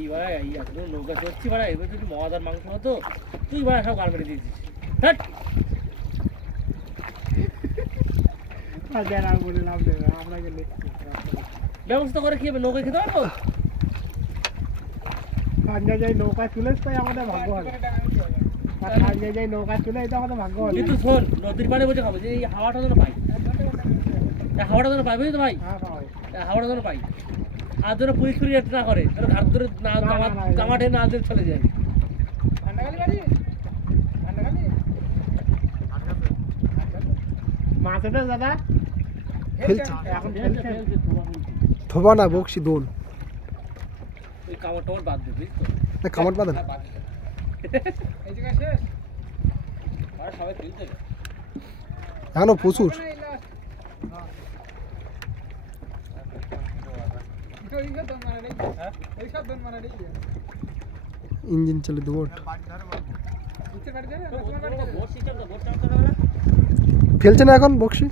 এইবার এই আসলে নৌকা চড়ছি বাড়া, এবার যদি মহাদার মাংস হতো তুই বাড়া সব গাল মেরে দিয়েছিস। হ্যাঁ ব্যবস্থা করে কি হবে, নৌকা খেতে পারবো? নৌকা চলে তাই আমাদের ভাগ্য হবে, নৌকা চলে তো আমাদের ভাগ্য হবে। কিন্তু শোন, নদীর পাড়ে বসে খাবো, যে এই হাওয়াটা যেন পাই, হাওয়াটা যেন পাই, বুঝলি তো ভাই? হাওয়াটা যেন পাই, আর যেন পুলিশ ফুরি না করে, ঘাট ধরে না জামাটে না দিয়ে চলে যায়। মাছটা দাদা থোবা না বকশি দোন ওই কামড় টামড় বাদ দিবি, না কামড় বাঁধা সবাই ফেলতে এখনো প্রচুর ইঞ্জিন চলে বোট ফেলছে না এখন বকশি।